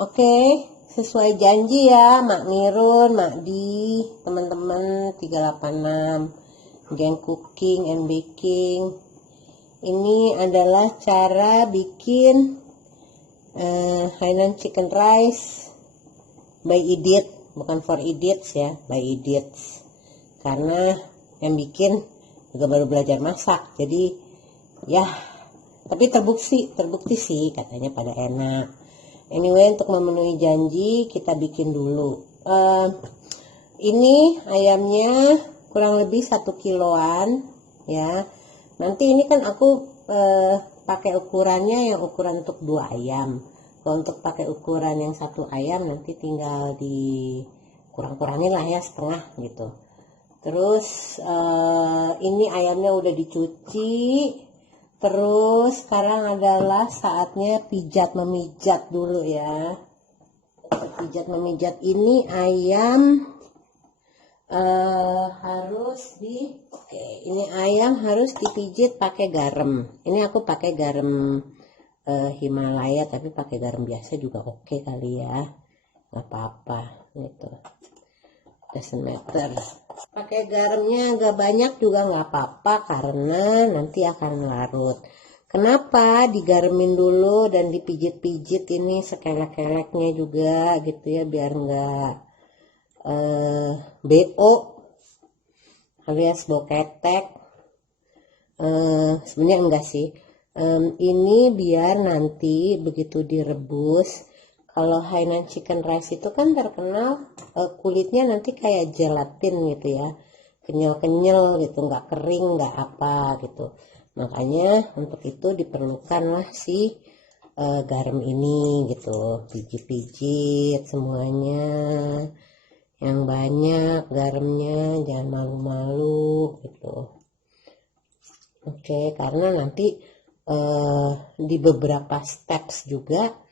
Oke, sesuai janji ya, Mak Mirun, Mak Di, teman-teman 386, Geng Cooking and Baking. Ini adalah cara bikin Hainan Chicken Rice by Edith, bukan for Edith ya, by Edith. Karena yang bikin juga baru belajar masak, jadi ya, tapi terbukti sih katanya pada enak. Anyway, untuk memenuhi janji kita bikin dulu. Ini ayamnya kurang lebih 1 kiloan ya. Nanti ini kan aku pakai ukurannya yang ukuran untuk 2 ayam. Kalau untuk pakai ukuran yang 1 ayam nanti tinggal di kurang-kurangin lah ya, setengah gitu. Terus ini ayamnya udah dicuci. Terus sekarang adalah saatnya pijat memijat dulu ya. Pijat memijat ini ayam ini ayam harus dipijit pakai garam. Ini aku pakai garam Himalaya, tapi pakai garam biasa juga oke kali ya, nggak apa-apa gitu. Doesn't matter. Pakai garamnya agak banyak juga nggak apa-apa karena nanti akan larut. Kenapa digaremin dulu dan dipijit-pijit ini sekelek-keleknya juga gitu ya, biar nggak BO alias bau ketek. Sebenarnya enggak sih. Ini biar nanti begitu direbus, kalau Hainan Chicken Rice itu kan terkenal kulitnya nanti kayak gelatin gitu ya, kenyal-kenyal gitu, nggak kering, nggak apa gitu. Makanya untuk itu diperlukanlah si garam ini gitu, pijit-pijit semuanya yang banyak garamnya, jangan malu-malu gitu. Oke, karena nanti di beberapa steps juga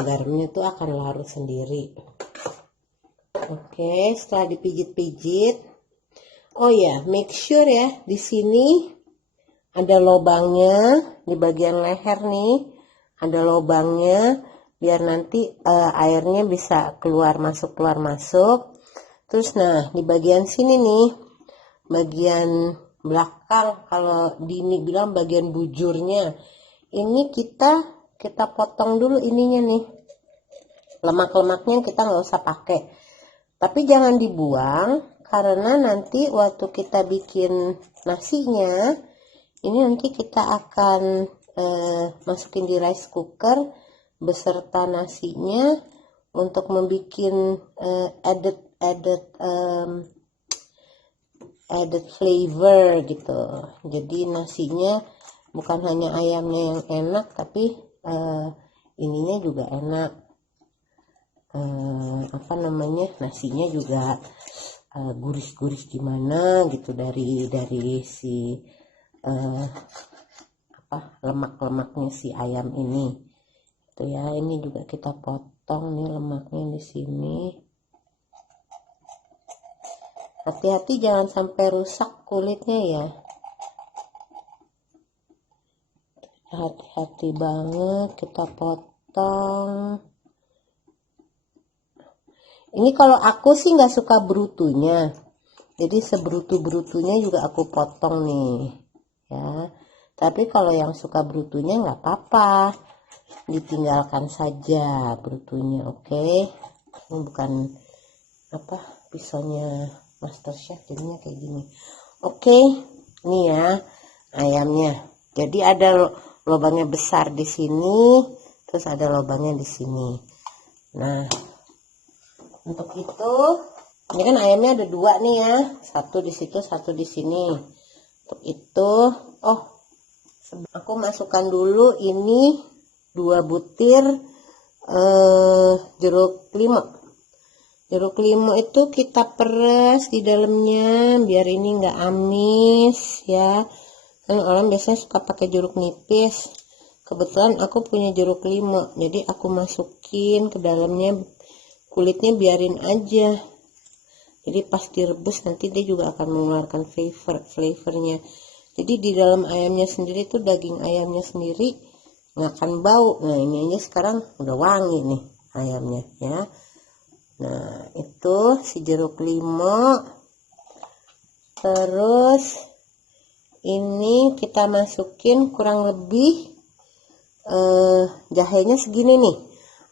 garamnya tuh akan larut sendiri. Oke, setelah dipijit-pijit, oh ya, make sure ya di sini ada lubangnya, di bagian leher nih ada lubangnya biar nanti airnya bisa keluar masuk. Terus nah di bagian sini nih, bagian belakang, kalau Dini bilang bagian bujurnya, ini kita potong dulu ininya nih, lemak-lemaknya kita nggak usah pakai, tapi jangan dibuang karena nanti waktu kita bikin nasinya ini nanti kita akan masukin di rice cooker beserta nasinya untuk membuat added flavor gitu. Jadi nasinya bukan hanya ayamnya yang enak, tapi ininya juga enak. Nasinya juga gurih-gurih gimana gitu dari si lemak-lemaknya si ayam ini. Itu ya, ini juga kita potong nih lemaknya di sini. Hati-hati jangan sampai rusak kulitnya ya. Hati-hati banget kita potong. Ini kalau aku sih nggak suka brutunya, jadi sebrutu-brutunya juga aku potong nih ya. Tapi kalau yang suka brutunya nggak apa-apa, ditinggalkan saja brutunya. Oke, ini bukan pisaunya MasterChef, jadinya kayak gini. Oke, ini ya ayamnya. Jadi ada lubangnya besar di sini, terus ada lubangnya di sini. Nah, untuk itu, ini kan ayamnya ada 2 nih ya, 1 di situ, 1 di sini. Untuk itu, aku masukkan dulu ini 2 butir jeruk limau. Jeruk limau itu kita peres di dalamnya biar ini nggak amis ya. Kan orang biasanya suka pakai jeruk nipis. Kebetulan aku punya jeruk limau, jadi aku masukin ke dalamnya, kulitnya biarin aja. Jadi pas direbus nanti dia juga akan mengeluarkan flavornya. Jadi di dalam ayamnya sendiri tuh, daging ayamnya sendiri nggak akan bau. Nah ini aja sekarang udah wangi nih. ayamnya ya. Nah itu si jeruk limau. Terus ini kita masukin kurang lebih jahenya segini nih.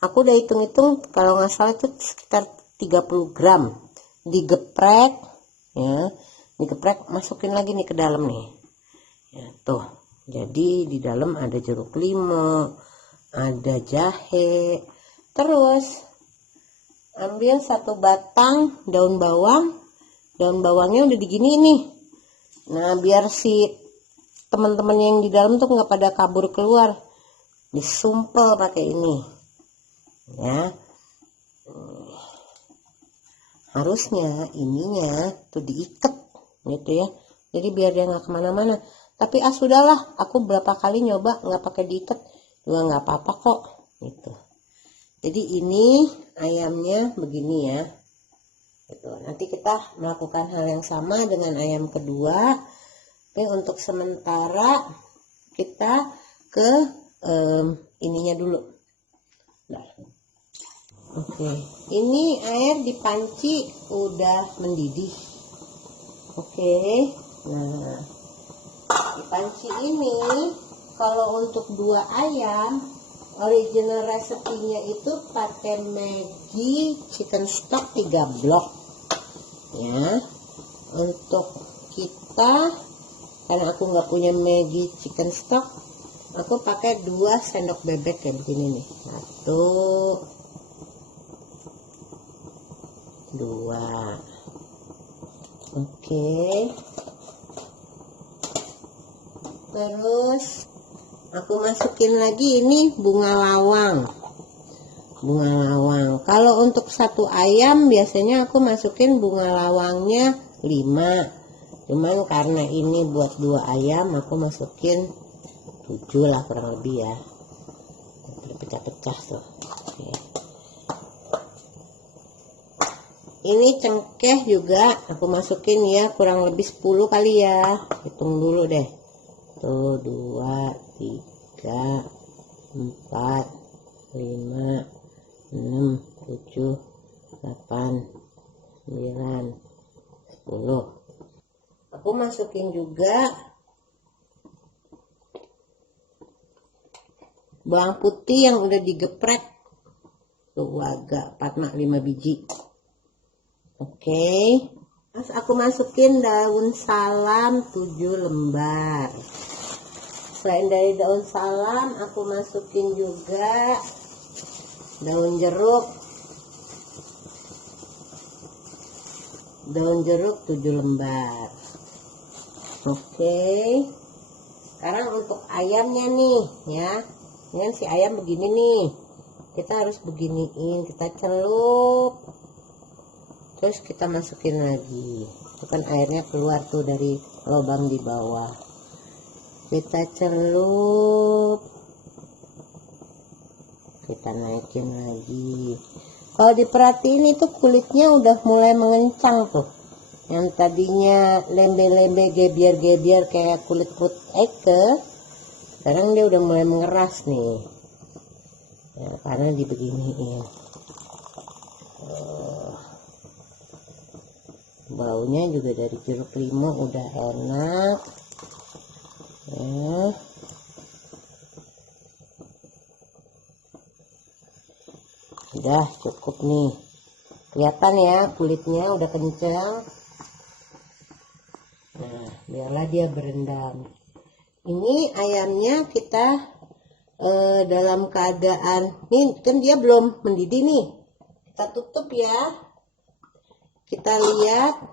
Aku udah hitung-hitung, kalau nggak salah itu sekitar 30 gram. Digeprek ya, digeprek, masukin lagi nih ke dalam nih ya, tuh. Jadi di dalam ada jeruk limau, ada jahe. Terus ambil 1 batang daun bawang. Daun bawangnya udah digini nih. Nah biar si teman-teman yang di dalam tuh nggak pada kabur keluar, disumpel pakai ini ya. Harusnya ininya tuh diikat gitu ya, jadi biar dia nggak kemana-mana. Tapi sudahlah, aku berapa kali nyoba nggak pakai diikat juga nggak apa-apa kok gitu. Jadi ini ayamnya begini ya gitu. Nanti kita melakukan hal yang sama dengan ayam kedua. Oke, untuk sementara kita ke ininya dulu. Nah. Oke, ini air di panci udah mendidih. Oke, nah di panci ini kalau untuk 2 ayam, original resepnya itu pakai Maggi chicken stock 3 blok ya. Untuk kita, karena aku nggak punya Maggi chicken stock, aku pakai 2 sendok bebek kayak begini nih. 1, 2. Oke. Terus aku masukin lagi ini bunga lawang. Bunga lawang. Kalau untuk 1 ayam biasanya aku masukin bunga lawangnya 5. Cuman karena ini buat 2 ayam, aku masukin 7 lah kurang lebih ya. Pecah-pecah tuh. Oke. Ini cengkeh juga aku masukin ya, kurang lebih 10 kali ya. Hitung dulu deh. Tuh 2, 3, 4, 5, 6, 7, 8, 9, 10. Aku masukin juga bawang putih yang udah digeprek. Tuh agak 4, 5 biji. Oke, terus aku masukin daun salam 7 lembar. Selain dari daun salam, aku masukin juga daun jeruk. Daun jeruk 7 lembar. Oke, sekarang untuk ayamnya nih ya. Ini kan si ayam begini nih. Kita harus beginiin, kita celup. Terus kita masukin lagi. Itu kan airnya keluar tuh dari lubang di bawah. Kita celup. Kita naikin lagi. Kalau diperhatiin itu kulitnya udah mulai mengencang tuh. Yang tadinya lembe-lembe gebiar-gebiar kayak kulit eke, sekarang dia udah mulai mengeras nih. Ya, karena dibeginiin. Baunya juga dari jeruk limau udah enak ya. Udah cukup nih, kelihatan ya kulitnya udah kencang. Nah biarlah dia berendam. Ini ayamnya kita dalam keadaan nih, kan dia belum mendidih nih, kita tutup ya. Kita lihat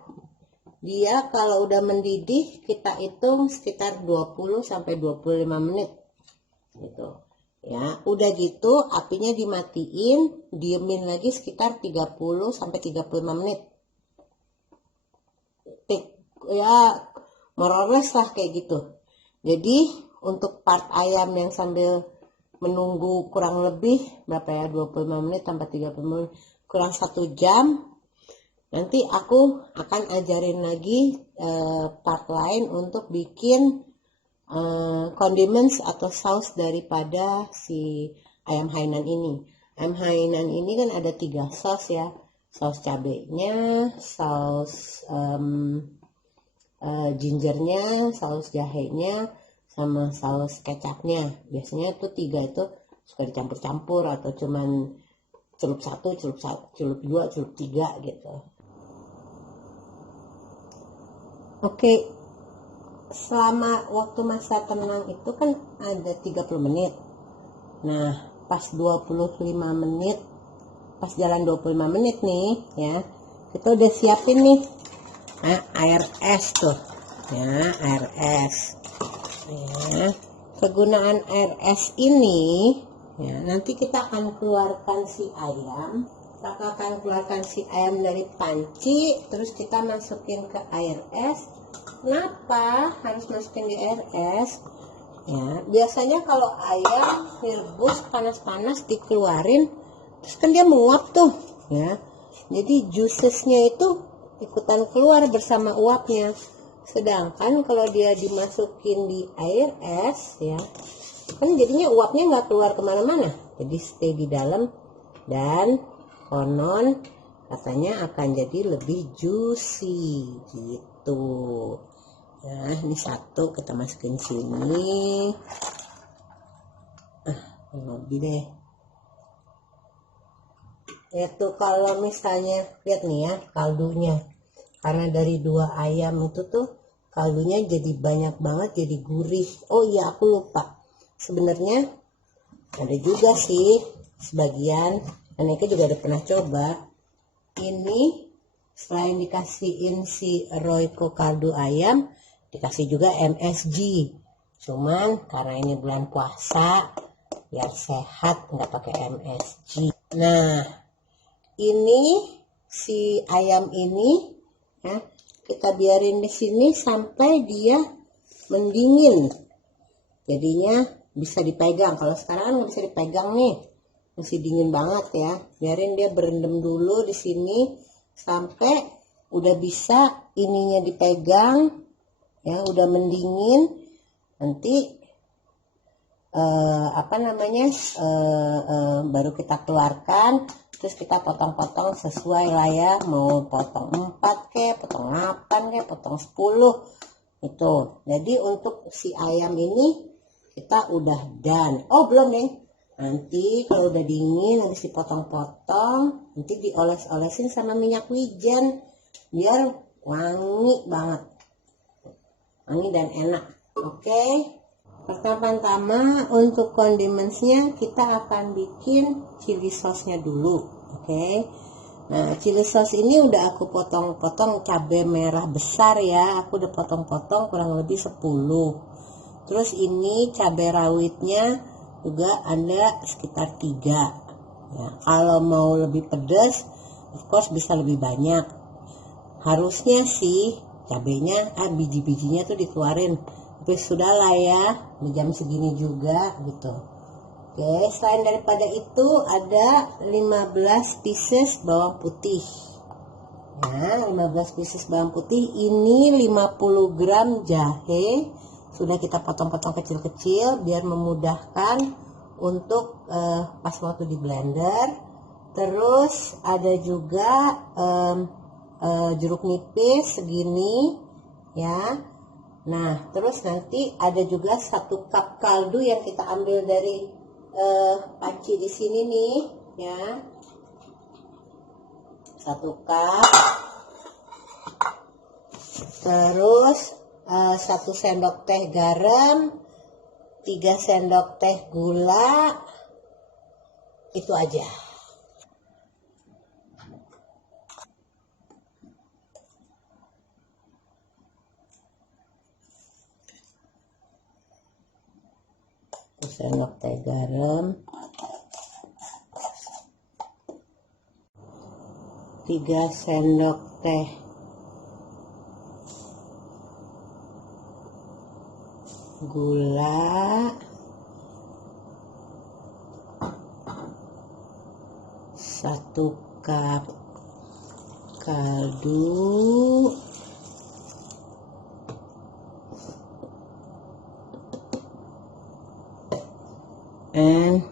dia kalau udah mendidih, kita hitung sekitar 20 sampai 25 menit gitu ya. Udah gitu apinya dimatiin, diemin lagi sekitar 30 sampai 35 menit ya, more or less lah kayak gitu. Jadi untuk part ayam yang sambil menunggu kurang lebih berapa ya, 25 menit tambah 30 menit, kurang 1 jam. Nanti aku akan ajarin lagi part lain untuk bikin condiments atau saus daripada si ayam Hainan ini. ayam hainan ini kan ada 3 saus ya, saus cabenya, saus gingernya, saus jahenya, sama saus kecapnya. Biasanya itu 3 itu suka dicampur-campur atau cuman celup 1, celup 2, celup 3 gitu. Oke, selama waktu masa tenang itu kan ada 30 menit. Nah, pas 25 menit, pas jalan 25 menit nih ya, kita udah siapin nih air es tuh ya, air es ya. Kegunaan air es ini ya, nanti kita akan keluarkan si ayam, dari panci, terus kita masukin ke air es. Kenapa harus masukin di air es ya? Biasanya kalau ayam direbus panas-panas dikeluarin, terus kan dia menguap tuh ya, jadi juicesnya itu ikutan keluar bersama uapnya. Sedangkan kalau dia dimasukin di air es ya, kan jadinya uapnya nggak keluar kemana-mana, jadi stay di dalam, dan konon katanya akan jadi lebih juicy gitu. Nah, ini satu kita masukin sini. Lebih deh. Itu kalau misalnya lihat nih ya kaldunya, karena dari 2 ayam itu tuh kaldunya jadi banyak banget, jadi gurih. Oh iya, aku lupa, sebenarnya ada juga sih sebagian, dan aku juga udah pernah coba ini, selain dikasihin si Royco kaldu ayam, dikasih juga MSG. Cuman karena ini bulan puasa, biar sehat nggak pakai MSG. Nah, ini si ayam ini ya, kita biarin di sini sampai dia mendingin. Jadinya bisa dipegang. Kalau sekarang kan nggak bisa dipegang nih, masih dingin banget ya. Biarin dia berendam dulu di sini sampai udah bisa ininya dipegang ya, udah mendingin. Nanti baru kita keluarkan, terus kita potong-potong sesuai lah ya, mau potong 4 ke, potong 8 ke, potong 10 itu. Jadi untuk si ayam ini kita udah done. Oh belum nih, nanti kalau udah dingin habis dipotong-potong, nanti dioles-olesin sama minyak wijen biar wangi banget, wangi dan enak. Oke. Pertama-tama untuk condimentsnya kita akan bikin chili sauce-nya dulu. Oke. Nah, chili sauce ini udah aku potong-potong cabai merah besar ya. Aku udah potong-potong kurang lebih 10. Terus ini cabai rawitnya juga ada sekitar 3. Ya, kalau mau lebih pedas, of course bisa lebih banyak. Harusnya sih cabainya, biji-bijinya tuh dikeluarin. Tapi sudahlah ya, di jam segini juga gitu. Oke, selain daripada itu ada 15 pieces bawang putih. Ya, 15 pieces bawang putih. Ini 50 gram jahe. Sudah kita potong-potong kecil-kecil biar memudahkan untuk pas waktu di blender. Terus ada juga jeruk nipis segini ya. Nah, terus nanti ada juga 1 cup kaldu yang kita ambil dari panci di sini nih ya. 1 cup. Terus 1 sendok teh garam, 3 sendok teh gula. Itu aja. Sendok teh garam, 3 sendok teh gula, 1 cup kaldu, and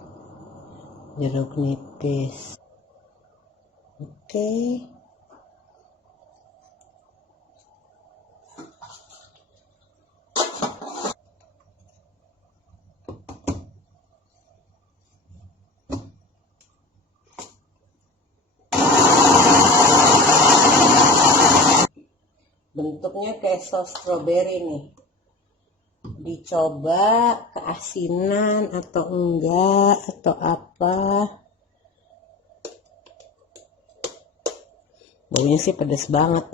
jeruk nipis. Oke. Bentuknya kayak sos strawberry nih. Dicoba keasinan atau enggak atau apa. Baunya sih pedas banget.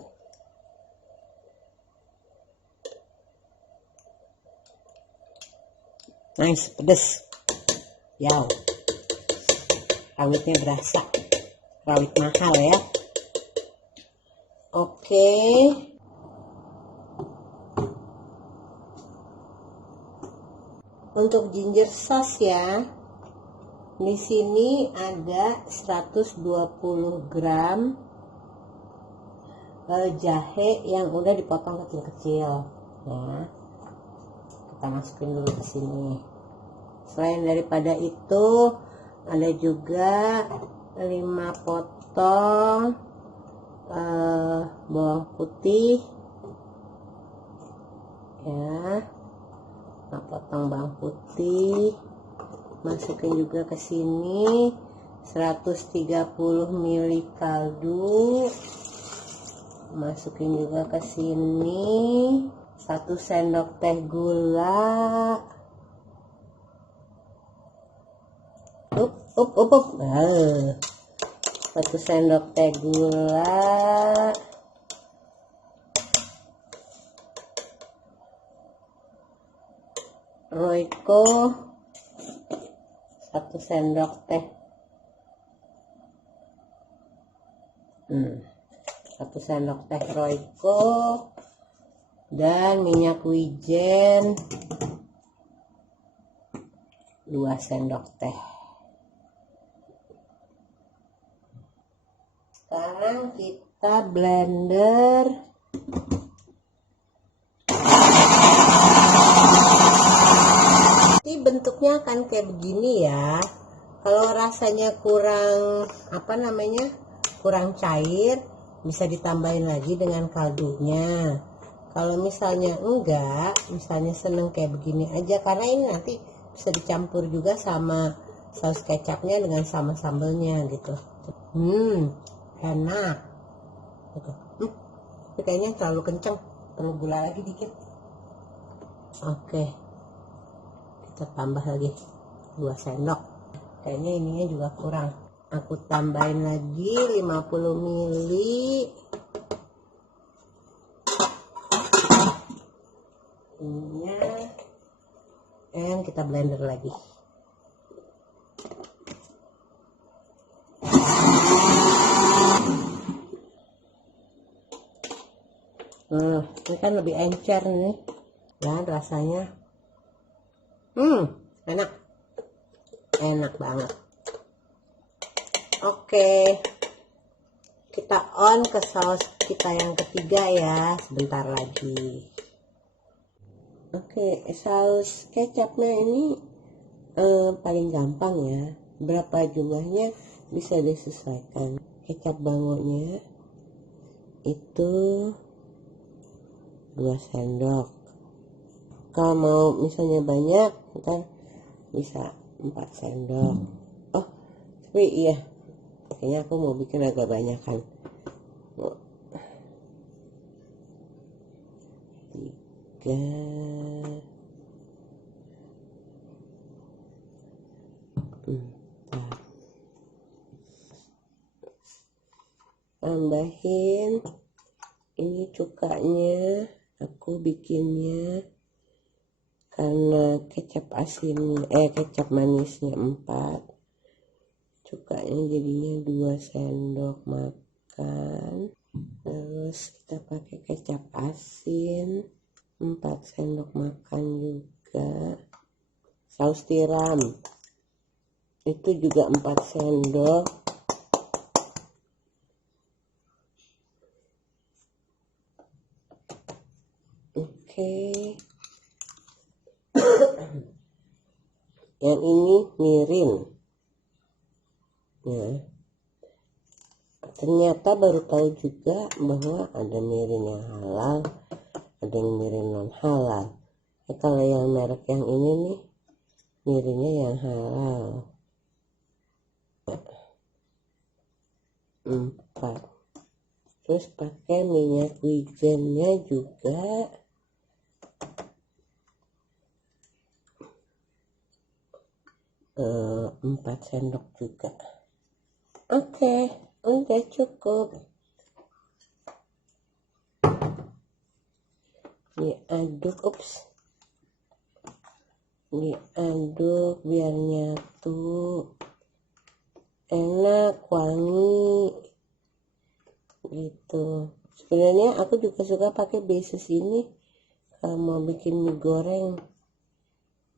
Nice, pedas. Yaw. Rawitnya berasa. Rawit mahal ya. Oke. Untuk ginger sauce ya. Di sini ada 120 gram jahe yang udah dipotong kecil-kecil. Ya. Kita masukin dulu ke sini. Selain daripada itu, ada juga 5 potong bawang putih. Ya. 5 potong bawang putih. Masukin juga ke sini 130 ml kaldu. Masukin juga ke sini 1 sendok teh gula. Up. 1 sendok teh gula. Royco 1 sendok teh. 1 sendok teh Royco dan minyak wijen 2 sendok teh. Sekarang kita blender. Ini bentuknya akan kayak begini ya. Kalau rasanya kurang kurang cair, bisa ditambahin lagi dengan kaldunya. Kalau misalnya enggak, misalnya seneng kayak begini aja, karena ini nanti bisa dicampur juga sama saus kecapnya dengan sama sambelnya gitu. Enak gitu. Kayaknya terlalu kenceng, perlu gula lagi dikit. Oke, kita tambah lagi 2 sendok. Kayaknya ininya juga kurang, aku tambahin lagi 50 ml. Ininya, dan kita blender lagi. Ini kan lebih encer nih dan rasanya enak banget. Oke, kita on ke saus kita yang ketiga ya, sebentar lagi. Oke, saus kecapnya ini paling gampang ya. Berapa jumlahnya bisa disesuaikan. Kecap bangonya itu 2 sendok. Kalau mau misalnya banyak, ntar bisa 4 sendok. Oh, tapi iya, kayaknya aku mau bikin agak banyak kan. 3, 4. Tambahin ini cukanya, aku bikinnya karena kecap kecap manisnya 4, cukanya jadinya 2 sendok makan. Terus kita pakai kecap asin 4 sendok makan juga. Saus tiram itu juga 4 sendok. Oke. Yang ini mirin ya. Ternyata baru tahu juga bahwa ada mirin yang halal, ada yang mirin non halal. Kalau yang merek yang ini nih, mirinnya yang halal. 4. Terus pakai minyak wijennya juga 4 sendok juga. Oke, udah cukup. Diaduk, diaduk biar nyatu, enak, wangi gitu. Sebenarnya aku juga suka pakai basis ini kalau mau bikin mie goreng.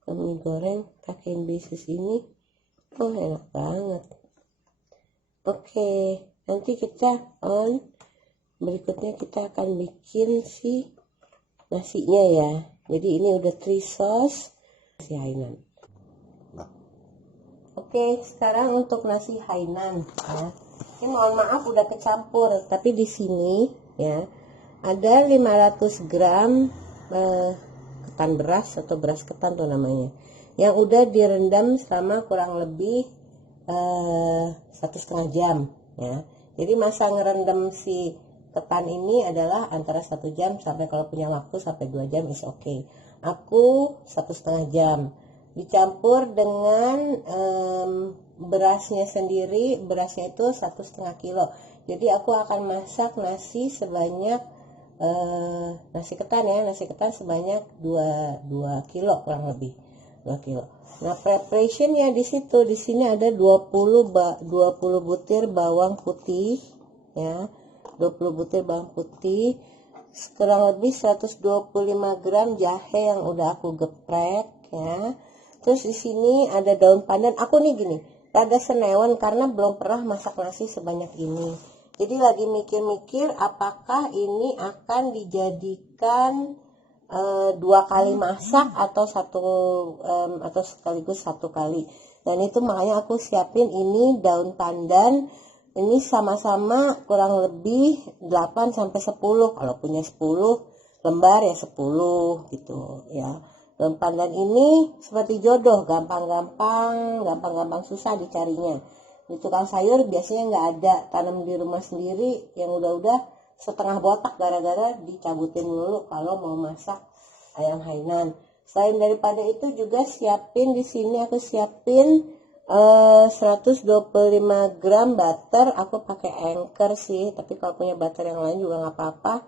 Kalau mie goreng pakein basis ini, oh enak banget. Oke, nanti kita berikutnya kita akan bikin si nasinya ya. Jadi ini udah 3 sauce nasi Hainan. Oke, sekarang untuk nasi Hainan ya. Ini mohon maaf udah kecampur, tapi di sini ya ada 500 gram ketan beras atau beras ketan tuh namanya, yang udah direndam selama kurang lebih 1,5 jam ya. Jadi masa ngerendam si ketan ini adalah antara 1 jam sampai, kalau punya waktu sampai 2 jam is okay. Aku 1,5 jam. Dicampur dengan berasnya sendiri. Berasnya itu 1,5 kilo. Jadi aku akan masak nasi sebanyak nasi ketan ya, nasi ketan sebanyak 2 kilo kurang lebih 2 kilo. Nah, preparationnya di situ, di sini ada 20 butir bawang putih ya, 20 butir bawang putih, kurang lebih 125 gram jahe yang udah aku geprek ya. Terus di sini ada daun pandan. Aku nih gini, rada senewan karena belum pernah masak nasi sebanyak ini. Jadi lagi mikir-mikir apakah ini akan dijadikan 2 kali masak atau atau sekaligus 1 kali. Dan itu makanya aku siapin ini daun pandan. Ini sama-sama kurang lebih 8 sampai 10. Kalau punya 10 lembar ya 10 gitu ya. Daun pandan ini seperti jodoh, gampang susah dicarinya. Di tukang sayur biasanya nggak ada, tanam di rumah sendiri yang udah setengah botak gara-gara dicabutin dulu kalau mau masak ayam Hainan. Selain daripada itu juga siapin di sini, aku siapin 125 gram butter. Aku pakai Anchor sih, tapi kalau punya butter yang lain juga nggak apa-apa.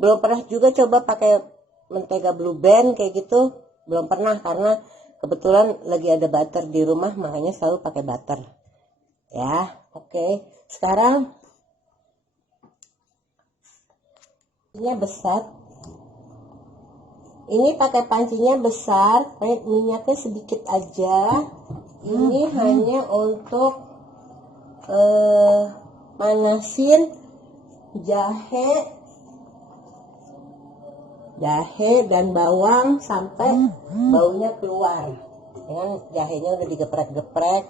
Belum pernah juga coba pakai mentega Blue Band kayak gitu, belum pernah karena kebetulan lagi ada butter di rumah, makanya selalu pakai butter ya. Oke, sekarang pancinya besar, ini pakai pancinya besar, minyaknya sedikit aja. Ini hanya untuk manasin jahe dan bawang sampai baunya keluar. Dengan jahenya udah digeprek-geprek,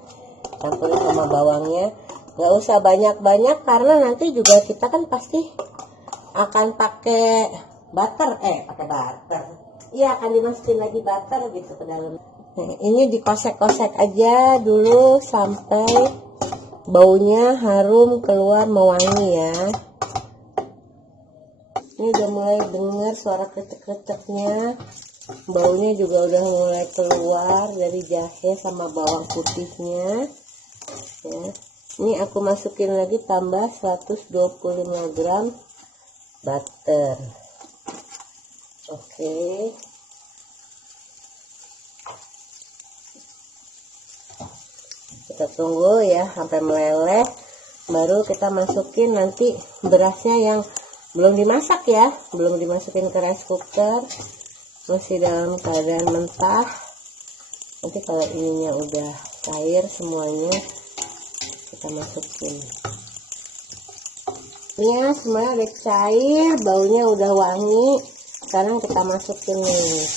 campurin sama bawangnya. Nggak usah banyak-banyak karena nanti juga kita kan pasti akan pakai butter. Iya, akan dimasukin lagi butter gitu ke dalam. Nah, ini dikosek-kosek aja dulu sampai baunya harum keluar mewangi ya. Ini udah mulai dengar suara kretek-kreteknya, baunya juga udah mulai keluar dari jahe sama bawang putihnya ya. Ini aku masukin lagi tambah 125 gram butter. Oke. Kita tunggu ya sampai meleleh, baru kita masukin nanti berasnya yang belum dimasak ya, belum dimasukin ke rice cooker, masih dalam keadaan mentah. Nanti kalau ininya udah cair semuanya, kita masukin. Ini semuanya udah cair, baunya udah wangi. Sekarang kita masukin nih.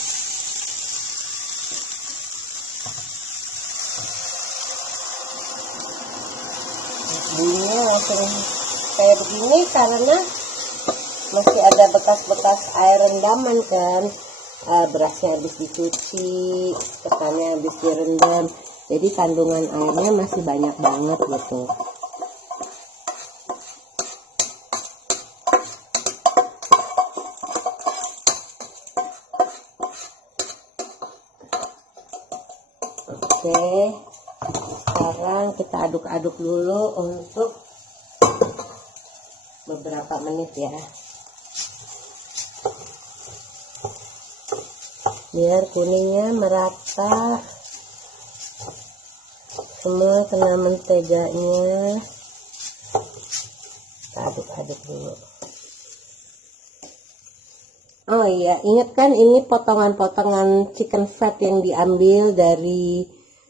baunya langsung kayak begini karena masih ada bekas-bekas air rendaman kan. Berasnya habis dicuci, ketannya habis direndam, jadi kandungan airnya masih banyak banget gitu. Oke, sekarang kita aduk-aduk dulu untuk beberapa menit ya, biar kuningnya merata semua, kena menteganya. Kita aduk-aduk dulu. Oh iya, ingat kan ini potongan-potongan chicken fat yang diambil dari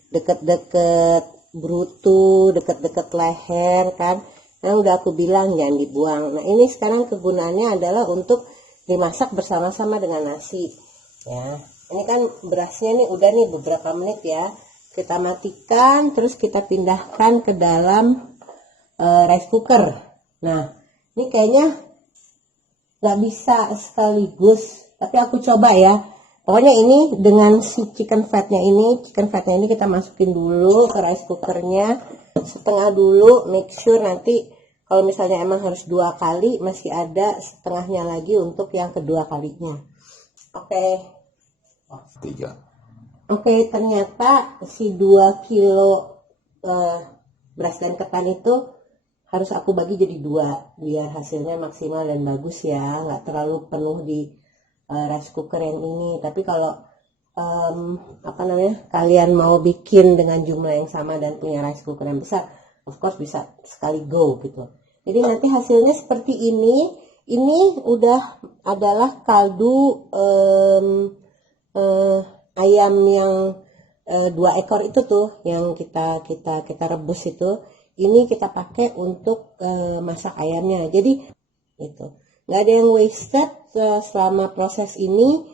deket-deket brutu, deket-deket leher kan. Nah, udah aku bilang jangan dibuang. Nah, ini sekarang kegunaannya adalah untuk dimasak bersama-sama dengan nasi ya. Ini kan berasnya nih udah nih beberapa menit ya. Kita matikan, terus kita pindahkan ke dalam rice cooker. Nah, ini kayaknya nggak bisa sekaligus, tapi aku coba ya. Pokoknya ini dengan si chicken fatnya ini kita masukin dulu ke rice cookernya setengah dulu. Make sure nanti kalau misalnya emang harus 2 kali, masih ada setengahnya lagi untuk yang kedua kalinya. Oke. 3. Oke, ternyata si 2 kilo beras dan ketan itu harus aku bagi jadi 2 biar hasilnya maksimal dan bagus ya, nggak terlalu penuh di rice cooker yang ini. Tapi kalau kalian mau bikin dengan jumlah yang sama dan punya rice cooker yang besar, of course bisa sekali go gitu. Jadi nanti hasilnya seperti ini. Ini udah adalah kaldu ayam yang 2 ekor itu tuh yang kita rebus itu. Ini kita pakai untuk masak ayamnya. Jadi itu nggak ada yang wasted selama proses ini.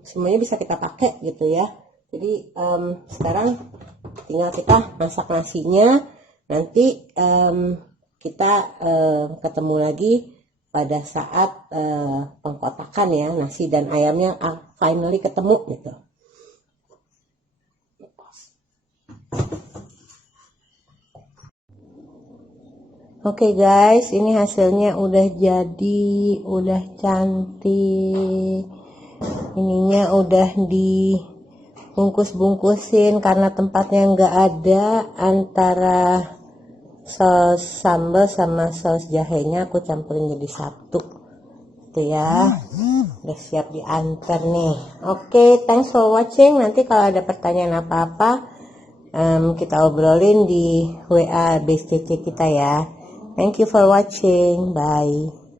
Semuanya bisa kita pakai gitu ya. Jadi sekarang tinggal kita masak nasinya. Nanti kita ketemu lagi pada saat pengkotakan ya, nasi dan ayamnya finally ketemu gitu. Oke guys, ini hasilnya udah jadi, udah cantik. Ininya udah dibungkus-bungkusin karena tempatnya nggak ada antara saus sambal sama saus jahenya, aku campurin jadi satu tuh ya. Udah siap diantar nih. Oke, thanks for watching. Nanti kalau ada pertanyaan apa-apa kita obrolin di WA BSTC kita ya. Thank you for watching. Bye.